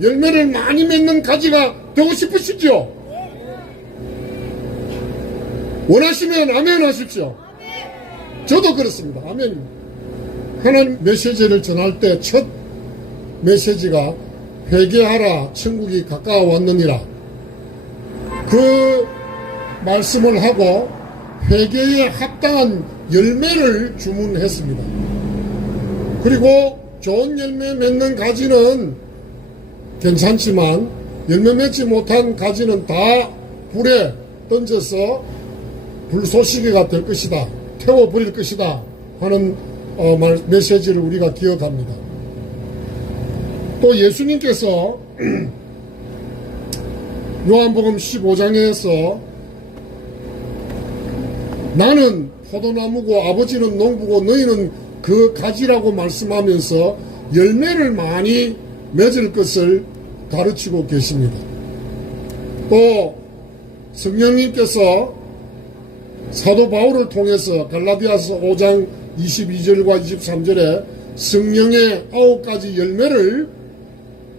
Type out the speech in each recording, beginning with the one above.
열매를 많이 맺는 가지가 되고 싶으시죠? 원하시면 아멘 하십시오. 저도 그렇습니다. 아멘입니다. 하나님 메시지를 전할 때 첫 메시지가 회개하라 천국이 가까워왔느니라, 그 말씀을 하고 회개에 합당한 열매를 주문했습니다. 그리고 좋은 열매 맺는 가지는 괜찮지만 열매 맺지 못한 가지는 다 불에 던져서 불쏘시개가 될 것이다, 태워버릴 것이다 하는 메시지를 우리가 기억합니다. 또 예수님께서 요한복음 15장에서 나는 포도나무고 아버지는 농부고 너희는 그 가지라고 말씀하면서 열매를 많이 맺을 것을 가르치고 계십니다. 또 성령님께서 사도 바울을 통해서 갈라디아서 5장 22절과 23절에 성령의 9가지 열매를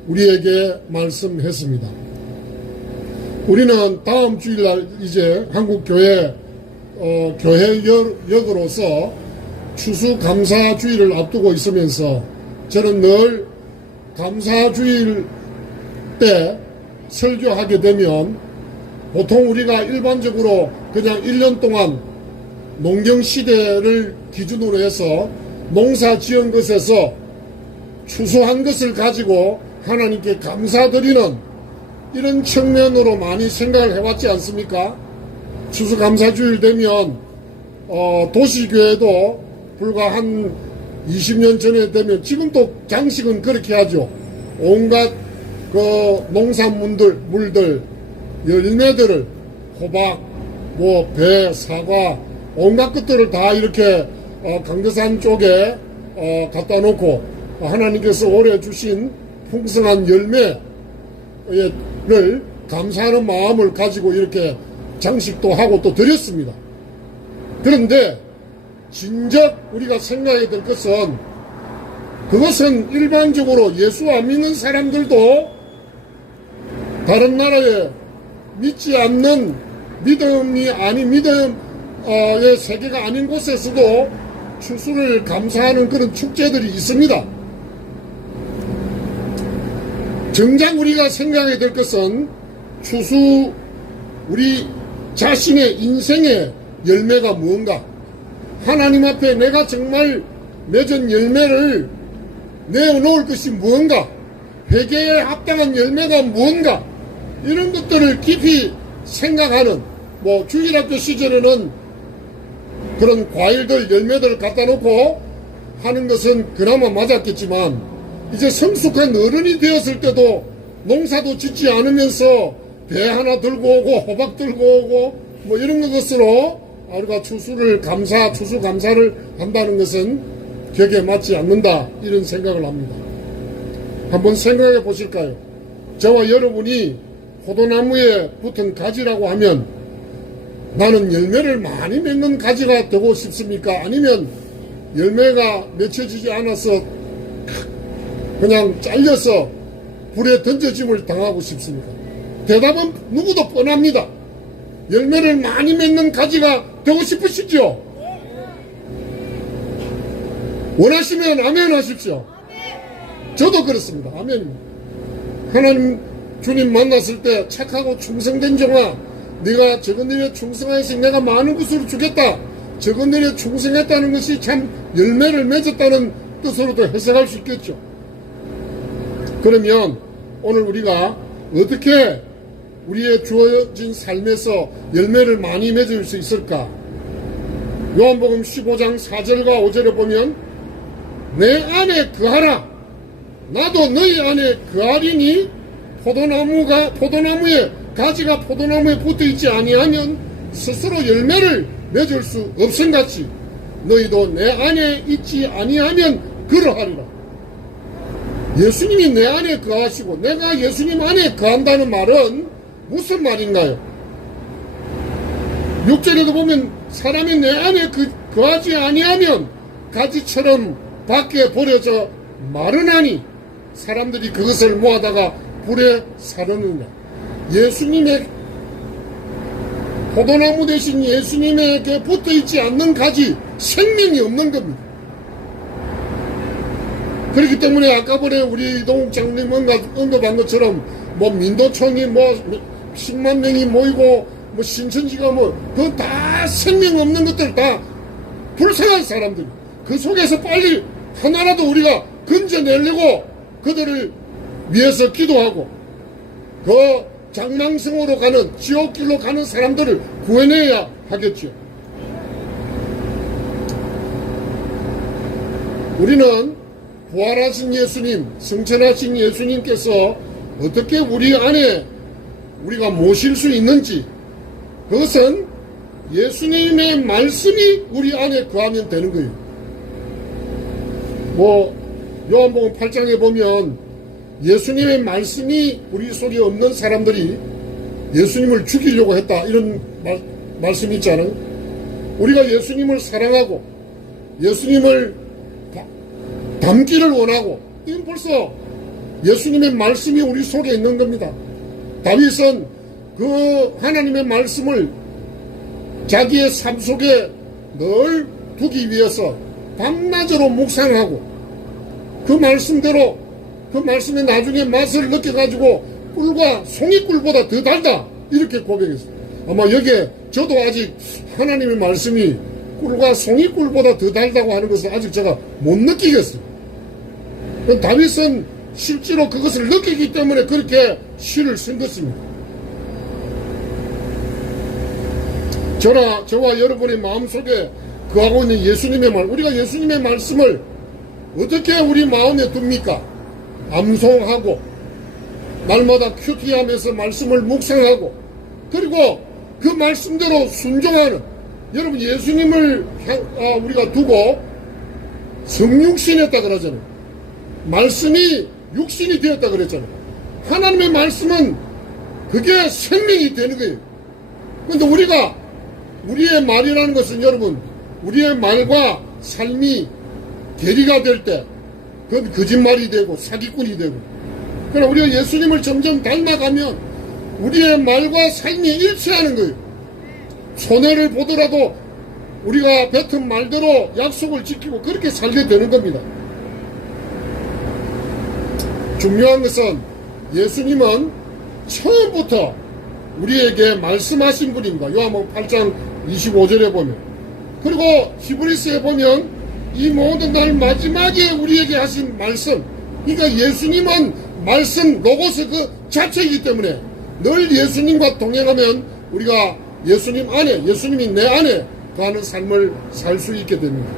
우리에게 말씀했습니다. 우리는 다음 주일날 이제 한국교회 교회역으로서 추수감사주의를 앞두고 있으면서 저는 늘 감사주일 때 설교하게 되면 보통 우리가 일반적으로 그냥 1년 동안 농경시대를 기준으로 해서 농사 지은 것에서 추수한 것을 가지고 하나님께 감사드리는 이런 측면으로 많이 생각을 해왔지 않습니까? 추수감사주일 되면 도시교회도 불과 한 20년 전에 되면, 지금도 장식은 그렇게 하죠. 온갖 그 농산물들 열매들을 호박, 배, 사과 온갖 것들을 다 이렇게 강대산 쪽에 갖다 놓고 하나님께서 올해 주신 풍성한 열매를 감사하는 마음을 가지고 이렇게 장식도 하고 또 드렸습니다. 그런데 진작 우리가 생각해야 될 것은, 그것은 일반적으로 예수 안 믿는 사람들도 다른 나라에 믿지 않는 믿음이 아닌 믿음의 세계가 아닌 곳에서도 추수를 감사하는 그런 축제들이 있습니다. 정작 우리가 생각해야 될 것은 추수, 우리 자신의 인생의 열매가 무언가, 하나님 앞에 내가 정말 맺은 열매를 내어놓을 것이 무언가, 회개에 합당한 열매가 무언가, 이런 것들을 깊이 생각하는, 주일학교 시절에는 그런 과일들, 열매들을 갖다 놓고 하는 것은 그나마 맞았겠지만, 이제 성숙한 어른이 되었을 때도 농사도 짓지 않으면서 배 하나 들고 오고 호박 들고 오고 이런 것으로 우리가 추수감사를 한다는 것은 격에 맞지 않는다, 이런 생각을 합니다. 한번 생각해 보실까요? 저와 여러분이 포도나무에 붙은 가지라고 하면 나는 열매를 많이 맺는 가지가 되고 싶습니까? 아니면 열매가 맺혀지지 않아서 그냥 잘려서 불에 던져짐을 당하고 싶습니까? 대답은 누구도 뻔합니다. 열매를 많이 맺는 가지가 되고 싶으시죠? 원하시면 아멘 하십시오. 저도 그렇습니다. 아멘입니다. 하나님 주님 만났을 때 착하고 충성된 종아, 네가 적은 일에 충성하여서 내가 많은 것으로 주겠다, 적은 일에 충성했다는 것이 참 열매를 맺었다는 뜻으로도 해석할 수 있겠죠. 그러면 오늘 우리가 어떻게 우리의 주어진 삶에서 열매를 많이 맺을 수 있을까? 요한복음 15장 4절과 5절에 보면 내 안에 거하라, 나도 너희 안에 거하리니 포도나무의 가지가 포도나무에 붙어있지 아니하면 스스로 열매를 맺을 수 없음같이 너희도 내 안에 있지 아니하면 그러하리라. 예수님이 내 안에 거하시고 내가 예수님 안에 거한다는 말은 무슨 말인가요? 6절에도 보면 사람이 내 안에 거하지 아니하면 가지처럼 밖에 버려져 마르나니 사람들이 그것을 모아다가 불에 사르느냐. 예수님의 포도나무 대신 예수님에게 붙어있지 않는 가지 생명이 없는 겁니다. 그렇기 때문에 아까 전에 우리 이동욱 장님 언급한 것처럼 뭐 민도청이 뭐 10만 명이 모이고 뭐 신천지가 뭐 그 다 생명 없는 것들 다 불쌍한 사람들, 그 속에서 빨리 하나라도 우리가 건져내려고 그들을 위해서 기도하고 그 장망성으로 가는 지옥길로 가는 사람들을 구해내야 하겠죠. 우리는 부활하신 예수님, 승천하신 예수님께서 어떻게 우리 안에 우리가 모실 수 있는지, 그것은 예수님의 말씀이 우리 안에 거하면 되는 거예요. 뭐 요한복음 8장에 보면 예수님의 말씀이 우리 속에 없는 사람들이 예수님을 죽이려고 했다, 이런 말씀이 있잖아요. 우리가 예수님을 사랑하고 예수님을 닮기를 원하고, 이건 벌써 예수님의 말씀이 우리 속에 있는 겁니다. 다윗은 그 하나님의 말씀을 자기의 삶 속에 늘 두기 위해서 밤낮으로 묵상하고 그 말씀대로, 그 말씀의 나중에 맛을 느껴가지고 꿀과 송이꿀보다 더 달다, 이렇게 고백했어요. 아마 여기에 저도 아직 하나님의 말씀이 꿀과 송이꿀보다 더 달다고 하는 것을 아직 제가 못 느끼겠어요. 다윗은 실제로 그것을 느끼기 때문에 그렇게 시를 쓴 것입니다. 저와 여러분의 마음속에 거하고 있는 예수님의 말, 우리가 예수님의 말씀을 어떻게 우리 마음에 둡니까? 암송하고 날마다 큐티하면서 말씀을 묵상하고, 그리고 그 말씀대로 순종하는, 여러분 예수님을 우리가 두고 성육신했다 그러잖아요. 말씀이 육신이 되었다 그랬잖아요. 하나님의 말씀은 그게 생명이 되는 거예요. 그런데 우리의 말이라는 것은, 여러분, 우리의 말과 삶이 괴리가 될 때 그건 거짓말이 되고 사기꾼이 되고, 그러나 우리가 예수님을 점점 닮아가면 우리의 말과 삶이 일치하는 거예요. 손해를 보더라도 우리가 뱉은 말대로 약속을 지키고 그렇게 살게 되는 겁니다. 중요한 것은 예수님은 처음부터 우리에게 말씀하신 분입니다. 요한복음 8장 25절에 보면, 그리고 히브리서에 보면 이 모든 날 마지막에 우리에게 하신 말씀, 그러니까 예수님은 말씀, 로고스 그 자체이기 때문에 늘 예수님과 동행하면 우리가 예수님 안에, 예수님이 내 안에 거하는 삶을 살 수 있게 됩니다.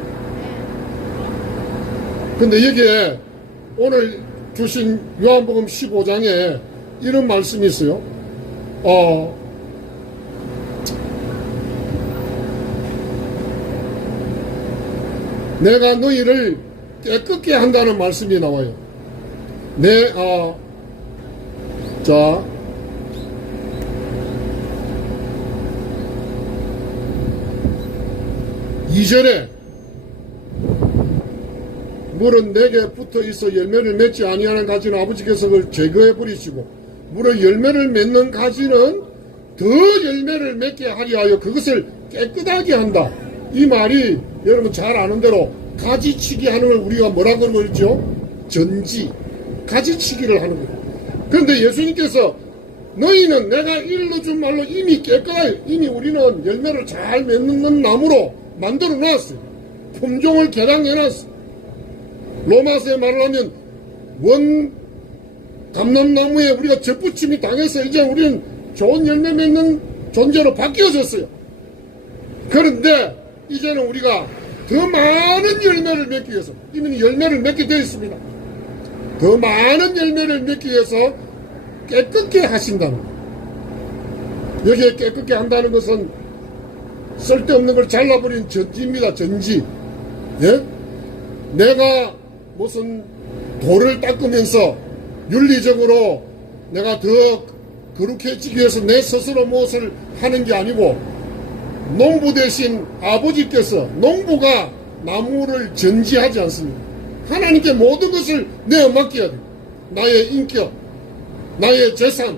근데 여기에 오늘 주신 요한복음 15장에 이런 말씀이 있어요. 내가 너희를 깨끗게 한다는 말씀이 나와요. 자, 2절에 물은 내게 붙어 있어 열매를 맺지 아니하는 가지는 아버지께서 그걸 제거해 버리시고, 물은 열매를 맺는 가지는 더 열매를 맺게 하리 하여 그것을 깨끗하게 한다. 이 말이 여러분 잘 아는 대로 가지치기 하는 걸 우리가 뭐라고 그러죠? 전지, 가지치기를 하는 거예요. 그런데 예수님께서 너희는 내가 일러준 말로 이미 깨끗하여, 이미 우리는 열매를 잘 맺는 나무로 만들어 놨어요. 품종을 개량해 놨어요. 로마서에 말을 하면 원 감람나무에 우리가 접붙임이 당해서 이제 우리는 좋은 열매 맺는 존재로 바뀌어졌어요. 그런데 이제는 우리가 더 많은 열매를 맺기 위해서, 이미 열매를 맺게 되어 있습니다. 더 많은 열매를 맺기 위해서 깨끗게 하신다는 거예요. 여기에 깨끗게 한다는 것은 쓸데없는 걸 잘라버린 전지입니다. 전지. 예? 내가 무슨 돌을 닦으면서 윤리적으로 내가 더 거룩해지기 위해서 내 스스로 무엇을 하는 게 아니고, 농부 대신 아버지께서, 농부가 나무를 전지하지 않습니다. 하나님께 모든 것을 내어 맡겨야 돼요. 나의 인격, 나의 재산,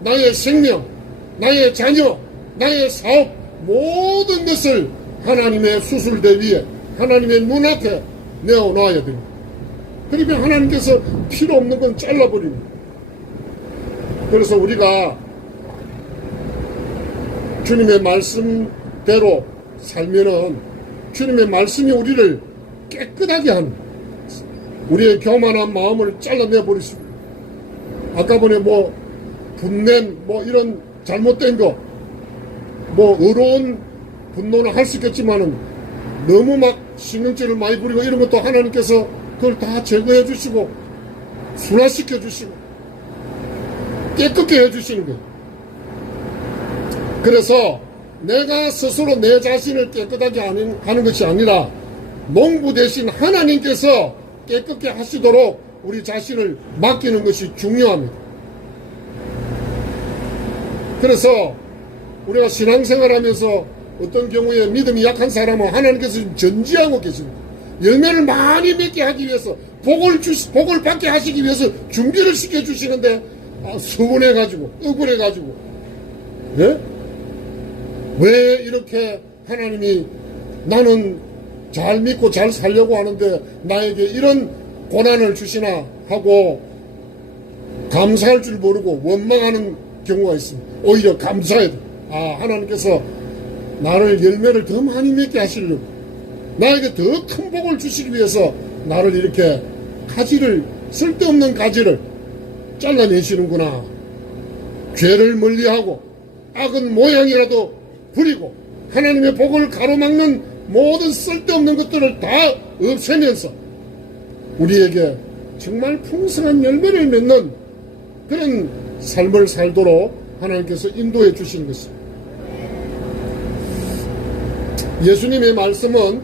나의 생명, 나의 자녀, 나의 사업, 모든 것을 하나님의 수술대 위에, 하나님의 눈앞에 내어놔야 됩니다. 그러면 하나님께서 필요 없는 건 잘라버립니다. 그래서 우리가 주님의 말씀대로 살면은 주님의 말씀이 우리를 깨끗하게 하는, 우리의 교만한 마음을 잘라내버리십니다. 아까 전에 분냄, 이런 잘못된 거, 어려운 분노는 할 수 있겠지만은 너무 막 신경질을 많이 부리고 이런 것도 하나님께서 그걸 다 제거해 주시고 순화시켜 주시고 깨끗게 해 주시는 거예요. 그래서 내가 스스로 내 자신을 깨끗하게 하는 것이 아니라 농부 대신 하나님께서 깨끗게 하시도록 우리 자신을 맡기는 것이 중요합니다. 그래서 우리가 신앙생활하면서 어떤 경우에 믿음이 약한 사람은 하나님께서 전지하고 계십니다. 열매를 많이 맺게 하기 위해서 복을 받게 하시기 위해서 준비를 시켜주시는데 서운해가지고 억울해가지고 네? 왜 이렇게 하나님이 나는 잘 믿고 잘 살려고 하는데 나에게 이런 고난을 주시나 하고 감사할 줄 모르고 원망하는 경우가 있습니다. 오히려 감사해야 돼. 하나님께서 나를 열매를 더 많이 맺게 하시려고 나에게 더 큰 복을 주시기 위해서 나를 이렇게 쓸데없는 가지를 잘라내시는구나. 죄를 멀리하고 악은 모양이라도 부리고 하나님의 복을 가로막는 모든 쓸데없는 것들을 다 없애면서 우리에게 정말 풍성한 열매를 맺는 그런 삶을 살도록 하나님께서 인도해 주시는 것입니다. 예수님의 말씀은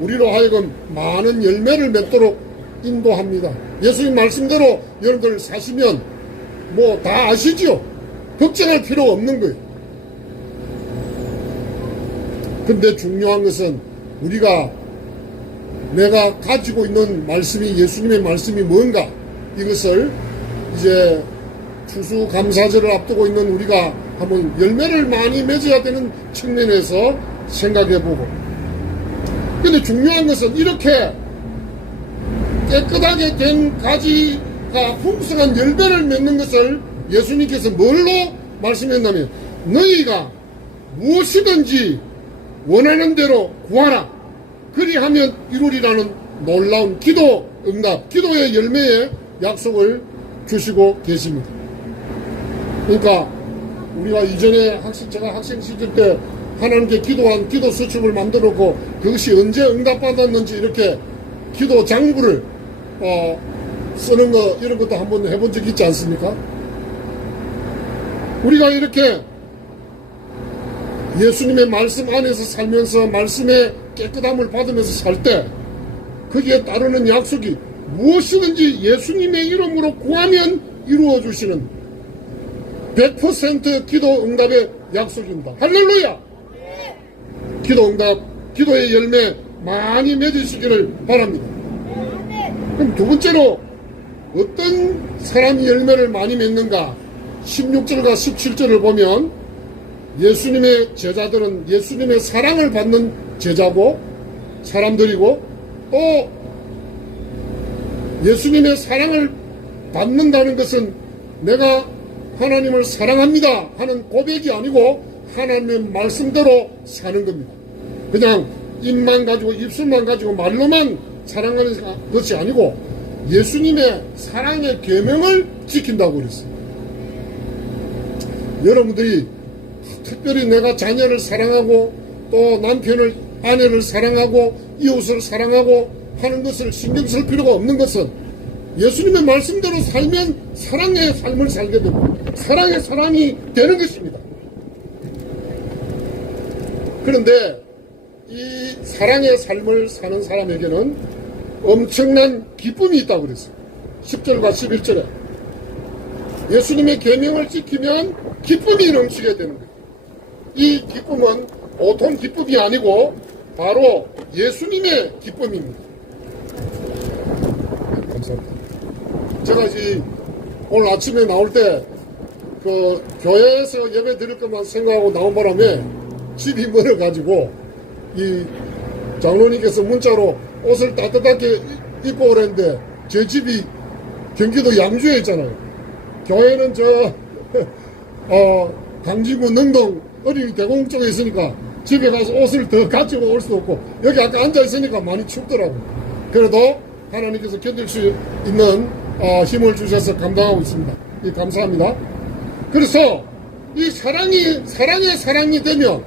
우리로 하여금 많은 열매를 맺도록 인도합니다. 예수님 말씀대로 여러분들 사시면 다 아시죠? 걱정할 필요가 없는 거예요. 근데 중요한 것은 내가 가지고 있는 말씀이 예수님의 말씀이 뭔가, 이것을 이제 추수감사절을 앞두고 있는 우리가 한번 열매를 많이 맺어야 되는 측면에서 생각해보고, 근데 중요한 것은 이렇게 깨끗하게 된 가지가 풍성한 열매를 맺는 것을 예수님께서 뭘로 말씀했냐면 너희가 무엇이든지 원하는 대로 구하라 그리하면 이루리라는 놀라운 기도 응답, 기도의 열매의 약속을 주시고 계십니다. 그러니까 우리가 이전에 제가 학생 시절 때 하나님께 기도한 기도 수첩을 만들어 놓고 그것이 언제 응답받았는지 이렇게 기도 장부를 쓰는 거, 이런 것도 한번 해본 적이 있지 않습니까? 우리가 이렇게 예수님의 말씀 안에서 살면서 말씀의 깨끗함을 받으면서 살 때 거기에 따르는 약속이 무엇이든지 예수님의 이름으로 구하면 이루어 주시는 100% 기도 응답의 약속입니다. 할렐루야! 기도 응답, 기도의 열매 많이 맺으시기를 바랍니다. 그럼 두 번째로 어떤 사람이 열매를 많이 맺는가? 16절과 17절을 보면 예수님의 제자들은 예수님의 사랑을 받는 제자고 사람들이고, 또 예수님의 사랑을 받는다는 것은 내가 하나님을 사랑합니다 하는 고백이 아니고 하나님의 말씀대로 사는 겁니다. 그냥 입만 가지고 입술만 가지고 말로만 사랑하는 것이 아니고 예수님의 사랑의 계명을 지킨다고 그랬어요. 여러분들이 특별히 내가 자녀를 사랑하고 또 남편을, 아내를 사랑하고 이웃을 사랑하고 하는 것을 신경 쓸 필요가 없는 것은 예수님의 말씀대로 살면 사랑의 삶을 살게 됩니다. 사랑의 사람이 되는 것입니다. 그런데 이 사랑의 삶을 사는 사람에게는 엄청난 기쁨이 있다고 그랬어요. 10절과 11절에 예수님의 계명을 지키면 기쁨이 넘치게 되는 거예요. 이 기쁨은 보통 기쁨이 아니고 바로 예수님의 기쁨입니다. 감사합니다. 제가 오늘 아침에 나올 때 그 교회에서 예배 드릴 것만 생각하고 나온 바람에 집이 멀어가지고 이 장로님께서 문자로 옷을 따뜻하게 입고 오랬는데 제 집이 경기도 양주에 있잖아요. 교회는 강진구 능동 어린이 대공원 쪽에 있으니까 집에 가서 옷을 더 가지고 올 수도 없고 여기 아까 앉아 있으니까 많이 춥더라고요. 그래도 하나님께서 견딜 수 있는 힘을 주셔서 감당하고 있습니다. 감사합니다. 그래서 이 사랑이 되면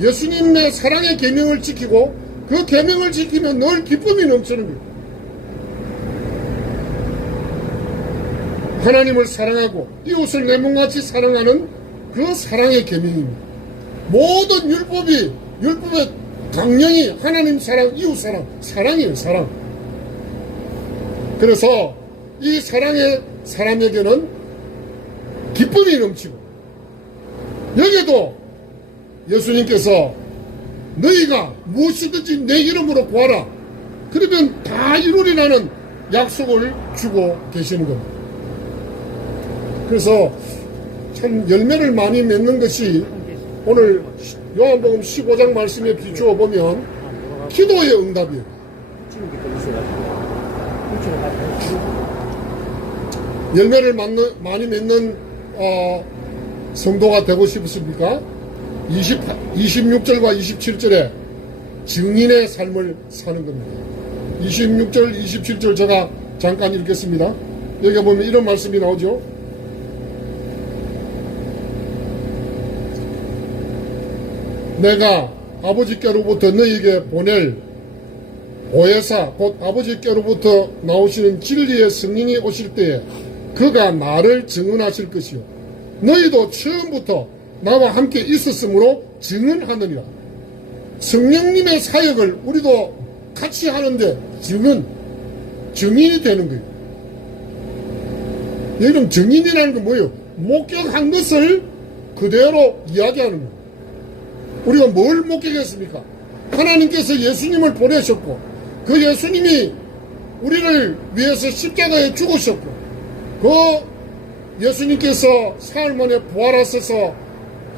예수님의 사랑의 계명을 지키고 그 계명을 지키면 늘 기쁨이 넘치는 거예요. 하나님을 사랑하고 이웃을 내 몸같이 사랑하는 그 사랑의 계명입니다. 모든 율법의 강령이 하나님 사랑, 이웃 사랑, 사랑이에요. 사랑. 그래서 이 사랑의 사람에게는 기쁨이 넘치고 여기에도 예수님께서 너희가 무엇이든지 내 이름으로 구하라 그러면 다 이루리라는 약속을 주고 계시는 겁니다. 그래서 참 열매를 많이 맺는 것이 오늘 요한복음 15장 말씀에 비추어 보면 기도의 응답이에요. 열매를 많이 맺는 성도가 되고 싶으십니까? 26절과 27절에 증인의 삶을 사는 겁니다. 26절, 27절 제가 잠깐 읽겠습니다. 여기 보면 이런 말씀이 나오죠. 내가 아버지께로부터 너희에게 보낼 보혜사 곧 아버지께로부터 나오시는 진리의 성령이 오실 때에 그가 나를 증언하실 것이요 너희도 처음부터 나와 함께 있었으므로 증언하느니라. 성령님의 사역을 우리도 같이 하는데 증인이 되는 거예요. 여기는 증인이라는 건 뭐예요? 목격한 것을 그대로 이야기하는 거예요. 우리가 뭘 목격했습니까? 하나님께서 예수님을 보내셨고 그 예수님이 우리를 위해서 십자가에 죽으셨고 그 예수님께서 사흘 만에 부활하셔서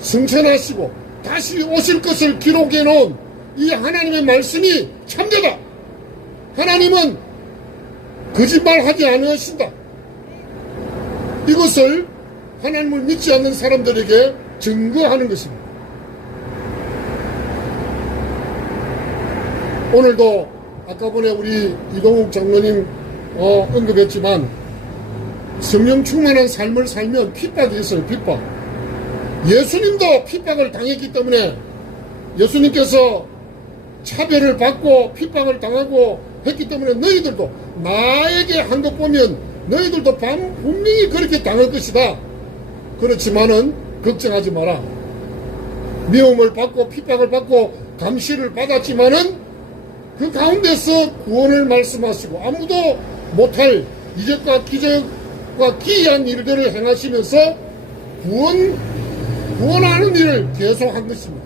승천하시고 다시 오실 것을 기록해 놓은 이 하나님의 말씀이 참되다. 하나님은 거짓말하지 않으신다. 이것을 하나님을 믿지 않는 사람들에게 증거하는 것입니다. 오늘도 아까 전에 우리 이동욱 장로님 언급했지만 성령 충만한 삶을 살면 핍박이 있어요. 핍박. 예수님도 핍박을 당했기 때문에 예수님께서 차별을 받고 핍박을 당하고 했기 때문에 너희들도 나에게 한 것 보면 너희들도 분명히 그렇게 당할 것이다. 그렇지만은 걱정하지 마라. 미움을 받고 핍박을 받고 감시를 받았지만은 그 가운데서 구원을 말씀하시고 아무도 못할 이적과 기적과 기이한 일들을 행하시면서 구원하는 일을 계속한 것입니다.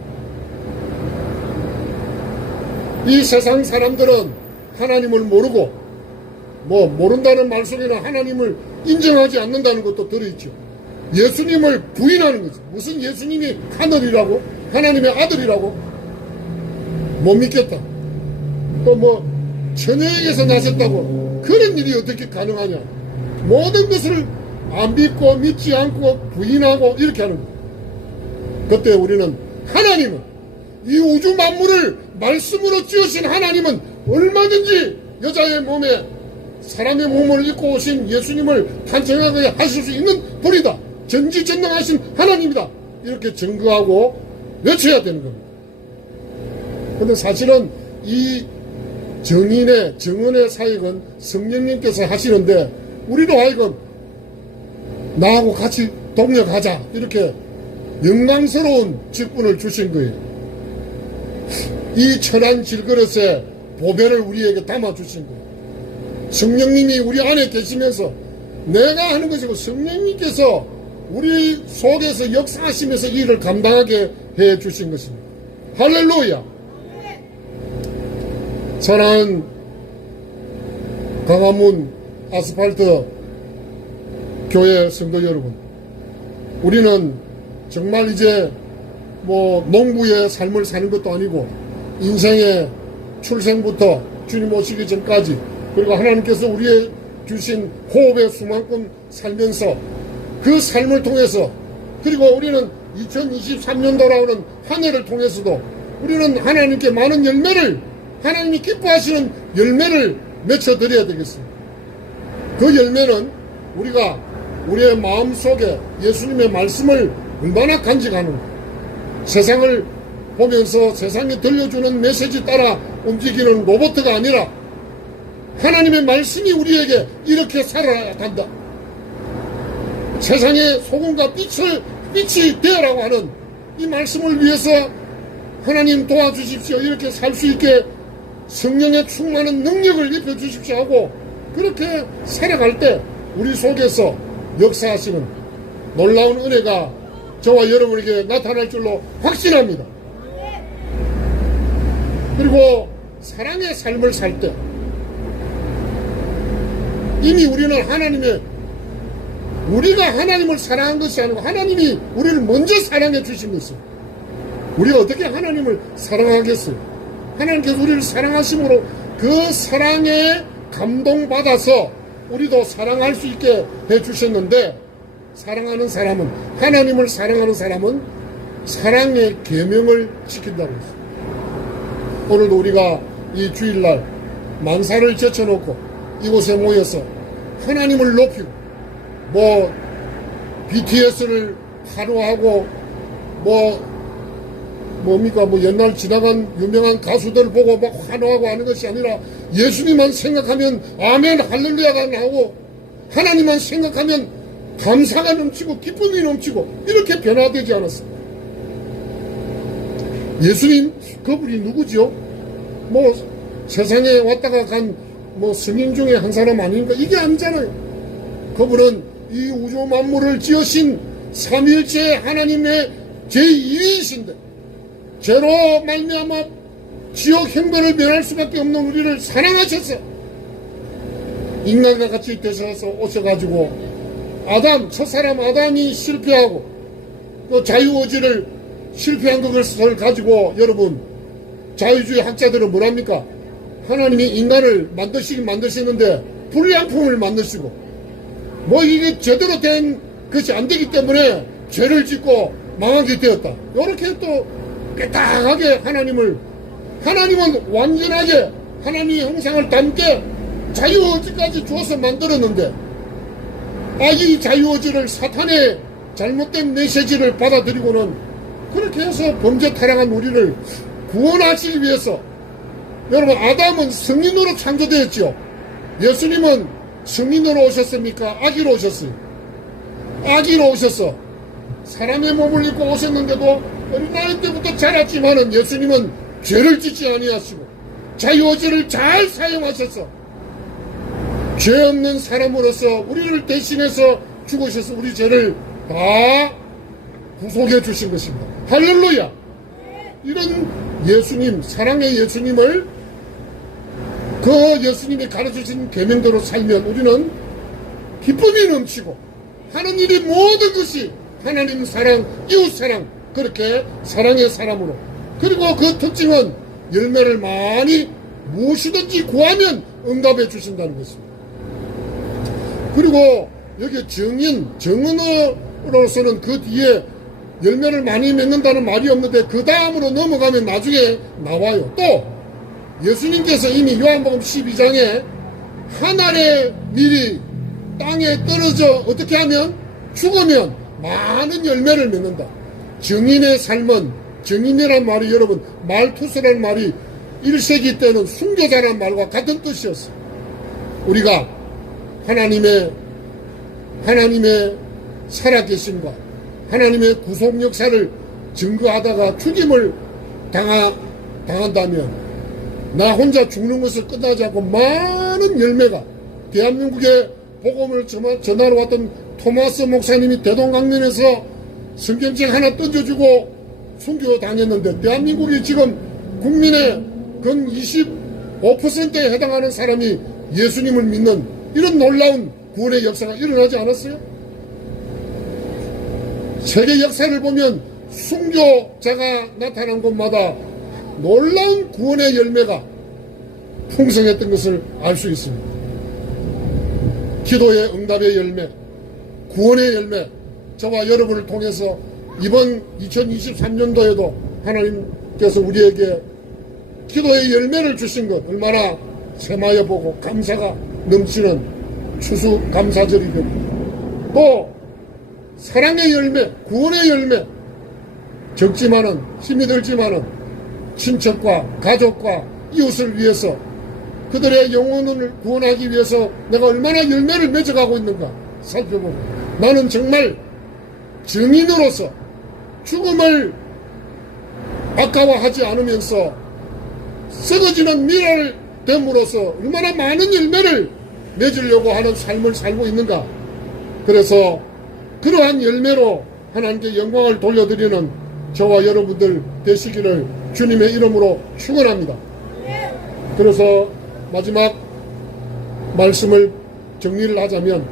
이 세상 사람들은 하나님을 모르고 모른다는 말 속에는 하나님을 인정하지 않는다는 것도 들어있죠. 예수님을 부인하는 거죠. 무슨 예수님이 하늘이라고 하나님의 아들이라고 못 믿겠다. 또 천여에게서 나셨다고 그런 일이 어떻게 가능하냐. 모든 것을 안 믿고 믿지 않고 부인하고 이렇게 하는 거예요. 그때 우리는 하나님은 이 우주 만물을 말씀으로 지으신 하나님은 얼마든지 여자의 몸에 사람의 몸을 입고 오신 예수님을 탄생하게 하실 수 있는 분이다. 전지전능하신 하나님이다. 이렇게 증거하고 외쳐야 되는 겁니다. 그런데 사실은 이 증언의 사역은 성령님께서 하시는데 우리도 하여금 나하고 같이 동력하자 이렇게 영광스러운 직분을 주신 거예요. 이 천한 질그릇에 보배를 우리에게 담아주신 거예요. 성령님이 우리 안에 계시면서 내가 하는 것이고 성령님께서 우리 속에서 역사하시면서 이 일을 감당하게 해주신 것입니다. 할렐루야. 사랑하는 강화문 아스팔트 교회 성도 여러분, 우리는 정말 이제 뭐 농부의 삶을 사는 것도 아니고 인생의 출생부터 주님 오시기 전까지, 그리고 하나님께서 우리의 주신 호흡의 수만큼 살면서 그 삶을 통해서, 그리고 우리는 2023년 돌아오는 한 해를 통해서도 우리는 하나님께 많은 열매를, 하나님이 기뻐하시는 열매를 맺어드려야 되겠습니다. 그 열매는 우리가 우리의 마음속에 예수님의 말씀을 얼마나 간직하는가, 세상을 보면서 세상에 들려주는 메시지 따라 움직이는 로봇가 아니라 하나님의 말씀이 우리에게 이렇게 살아야 한다, 세상의 소금과 빛이 되어라고 하는 이 말씀을 위해서 하나님 도와주십시오, 이렇게 살 수 있게 성령의 충만한 능력을 입혀주십시오 하고 그렇게 살아갈 때 우리 속에서 역사하시는 놀라운 은혜가 저와 여러분에게 나타날 줄로 확신합니다. 그리고 사랑의 삶을 살 때 이미 우리는 우리가 하나님을 사랑한 것이 아니고 하나님이 우리를 먼저 사랑해 주신 것이에요. 우리가 어떻게 하나님을 사랑하겠어요? 하나님께서 우리를 사랑하심으로 그 사랑에 감동받아서 우리도 사랑할 수 있게 해주셨는데, 사랑하는 사람은, 하나님을 사랑하는 사람은 사랑의 계명을 지킨다고 했어요. 오늘도 우리가 이 주일날 만사를 제쳐놓고 이곳에 모여서 하나님을 높이고 BTS를 환호하고 옛날 지나간 유명한 가수들 보고 막 환호하고 하는 것이 아니라 예수님만 생각하면 아멘 할렐루야가 나오고 하나님만 생각하면 감사가 넘치고 기쁨이 넘치고 이렇게 변화되지 않았습니다. 예수님 그분이 누구죠? 세상에 왔다가 간 성인 중에 한 사람 아닙니까? 이게 아니잖아요. 그분은 이 우주 만물을 지으신 삼위일체 하나님의 제2위이신데 죄로 말미암아 지옥 형벌을 면할 수밖에 없는 우리를 사랑하셔서 인간과 같이 되셔서 오셔가지고 첫사람 아담이 실패하고 또 자유의지를 실패한 것을 가지고, 여러분 자유주의 학자들은 뭐랍니까? 하나님이 인간을 만드시는데 불량품을 만드시고 이게 제대로 된 것이 안 되기 때문에 죄를 짓고 망하게 되었다, 이렇게 또 깨끗하게 하나님은 완전하게 하나님의 형상을 담게 자유의지까지 주어서 만들었는데, 이 자유의지를 사탄의 잘못된 메시지를 받아들이고는 그렇게 해서 범죄 타락한 우리를 구원하시기 위해서, 여러분 아담은 성인으로 창조되었죠. 예수님은 성인으로 오셨습니까? 아기로 오셨어요. 아기로 오셔서 사람의 몸을 입고 오셨는데도 어린 나이 때부터 자랐지만은 예수님은 죄를 짓지 아니하시고 자유의지를 잘 사용하셔서 죄 없는 사람으로서 우리를 대신해서 죽으셔서 우리 죄를 다 구속해 주신 것입니다. 할렐루야! 이런 예수님, 사랑의 예수님을, 그 예수님이 가르쳐주신 계명대로 살면 우리는 기쁨이 넘치고 하는 일이 모든 것이 하나님 사랑, 이웃 사랑, 그렇게 사랑의 사람으로, 그리고 그 특징은 열매를 많이 무엇이든지 구하면 응답해 주신다는 것입니다. 그리고 여기 정은으로서는 그 뒤에 열매를 많이 맺는다는 말이 없는데 그 다음으로 넘어가면 나중에 나와요. 또 예수님께서 이미 요한복음 12장에 한 알의 밀이 땅에 떨어져 어떻게 하면 죽으면 많은 열매를 맺는다. 정인의 삶은, 정인이란 말이 여러분 말투스라는 말이 1세기 때는 순교자란 말과 같은 뜻이었어요. 우리가 하나님의 살아계심과 하나님의 구속 역사를 증거하다가 죽임을 당한다면 나 혼자 죽는 것을 끝나지 않고 많은 열매가, 대한민국에 복음을 전하러 왔던 토마스 목사님이 대동강변에서 성경책 하나 던져주고 순교 당했는데 대한민국이 지금 국민의 근 25%에 해당하는 사람이 예수님을 믿는 이런 놀라운 구원의 역사가 일어나지 않았어요? 세계 역사를 보면 순교자가 나타난 곳마다 놀라운 구원의 열매가 풍성했던 것을 알 수 있습니다. 기도의 응답의 열매, 구원의 열매, 저와 여러분을 통해서 이번 2023년도에도 하나님께서 우리에게 기도의 열매를 주신 것 얼마나 세마여 보고 감사가 넘치는 추수감사절이거든요. 또 사랑의 열매, 구원의 열매, 적지만은 힘이 들지만은 친척과 가족과 이웃을 위해서 그들의 영혼을 구원하기 위해서 내가 얼마나 열매를 맺어가고 있는가 살펴보고 나는 정말 증인으로서 죽음을 아까워하지 않으면서 썩어지는 미랄 됨으로써 얼마나 많은 열매를 맺으려고 하는 삶을 살고 있는가. 그래서 그러한 열매로 하나님께 영광을 돌려드리는 저와 여러분들 되시기를 주님의 이름으로 축원합니다. 그래서 마지막 말씀을 정리를 하자면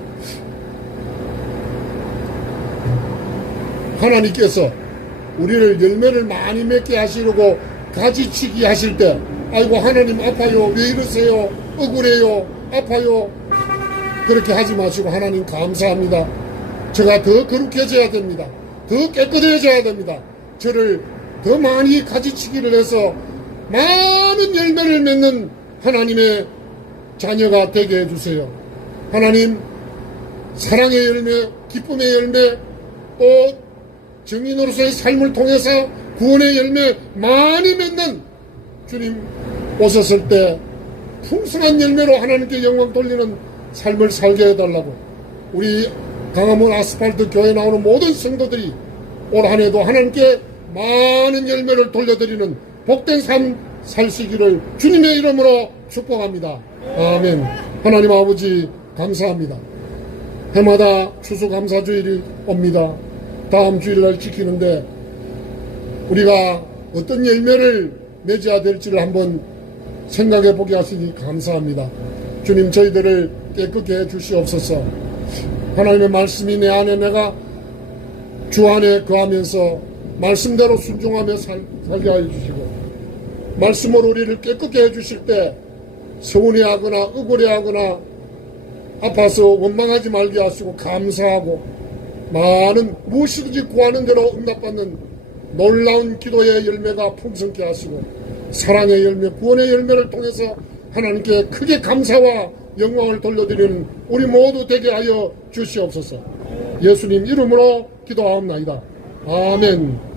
하나님께서 우리를 열매를 많이 맺게 하시려고 가지치기 하실 때 아이고 하나님 아파요, 왜 이러세요, 억울해요, 아파요, 그렇게 하지 마시고 하나님 감사합니다. 제가 더 거룩해져야 됩니다. 더 깨끗해져야 됩니다. 저를 더 많이 가지치기를 해서 많은 열매를 맺는 하나님의 자녀가 되게 해주세요. 하나님 사랑의 열매, 기쁨의 열매, 또 증인으로서의 삶을 통해서 구원의 열매 많이 맺는 주님 오셨을 때 풍성한 열매로 하나님께 영광 돌리는 삶을 살게 해달라고 우리 강화문 아스팔트 교회 나오는 모든 성도들이 올 한해도 하나님께 많은 열매를 돌려드리는 복된 삶 살시기를 주님의 이름으로 축복합니다. 아멘. 하나님 아버지 감사합니다. 해마다 추수감사주일이 옵니다. 다음 주일날 지키는데 우리가 어떤 열매를 맺어야 될지를 한번 생각해 보게 하시니 감사합니다. 주님 저희들을 깨끗게 해 주시옵소서. 하나님의 말씀이 내 안에 내가 주 안에 거하면서 말씀대로 순종하며 살게 하여 주시고 말씀으로 우리를 깨끗게 해 주실 때 서운해하거나 억울해하거나 아파서 원망하지 말게 하시고 감사하고 많은 무엇이든지 구하는 대로 응답받는 놀라운 기도의 열매가 풍성케 하시고 사랑의 열매, 구원의 열매를 통해서 하나님께 크게 감사와 영광을 돌려드리는 우리 모두 되게 하여 주시옵소서. 예수님 이름으로 기도하옵나이다. 아멘.